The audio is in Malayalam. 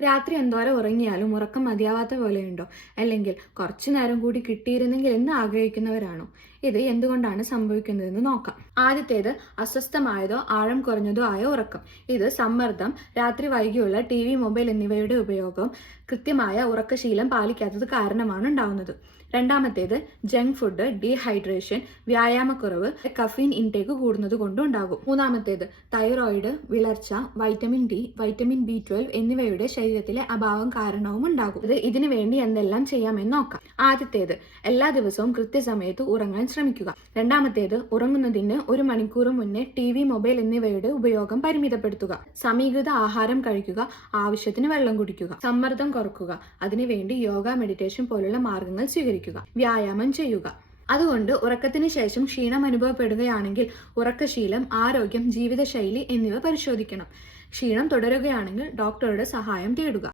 രാത്രി എന്തോരം ഉറങ്ങിയാലും ഉറക്കം മതിയാവാത്ത പോലെയുണ്ടോ? അല്ലെങ്കിൽ കുറച്ചു നേരം കൂടി കിട്ടിയിരുന്നെങ്കിൽ എന്ന് ആഗ്രഹിക്കുന്നവരാണോ? ഇത് എന്തുകൊണ്ടാണ് സംഭവിക്കുന്നതെന്ന് നോക്കാം. ആദ്യത്തേത് അസ്വസ്ഥമായതോ ആഴം കുറഞ്ഞതോ ആയ ഉറക്കം. ഇത് സമ്മർദ്ദം രാത്രി വൈകിയുള്ള ടി വി മൊബൈൽ എന്നിവയുടെ ഉപയോഗം കൃത്യമായ ഉറക്കശീലം പാലിക്കാത്തത് കാരണമാണ് ഉണ്ടാവുന്നത്. രണ്ടാമത്തേത് ജങ്ക് ഫുഡ് ഡീഹൈഡ്രേഷൻ വ്യായാമക്കുറവ് കഫീൻ ഇൻടേക്ക് കൂടുന്നത് കൊണ്ടും ഉണ്ടാകും. മൂന്നാമത്തേത് തൈറോയിഡ് വിളർച്ച vitamin D vitamin B twelve എന്നിവയുടെ ശരീരത്തിലെ അഭാവം കാരണവും ഉണ്ടാകും. ഇത് ഇതിനു വേണ്ടി എന്തെല്ലാം ചെയ്യാമെന്ന് നോക്കാം. ആദ്യത്തേത് എല്ലാ ദിവസവും കൃത്യസമയത്ത് ഉറങ്ങാൻ ശ്രമിക്കുക രണ്ടാമത്തേത് ഉറങ്ങുന്നതിന് ഒരു മണിക്കൂർ മുന്നേ ടി വി മൊബൈൽ എന്നിവയുടെ ഉപയോഗം പരിമിതപ്പെടുത്തുക. സമീകൃത ആഹാരം കഴിക്കുക ആവശ്യത്തിന് വെള്ളം കുടിക്കുക സമ്മർദ്ദം കുറക്കുക അതിനുവേണ്ടി യോഗ മെഡിറ്റേഷൻ പോലുള്ള മാർഗങ്ങൾ സ്വീകരിക്കുക. വ്യായാമം ചെയ്യുക. അതുകൊണ്ട് ഉറക്കത്തിന് ശേഷം ക്ഷീണം അനുഭവപ്പെടുകയാണെങ്കിൽ ഉറക്കശീലം ആരോഗ്യം ജീവിതശൈലി എന്നിവ പരിശോധിക്കണം. ക്ഷീണം തുടരുകയാണെങ്കിൽ ഡോക്ടറുടെ സഹായം തേടുക.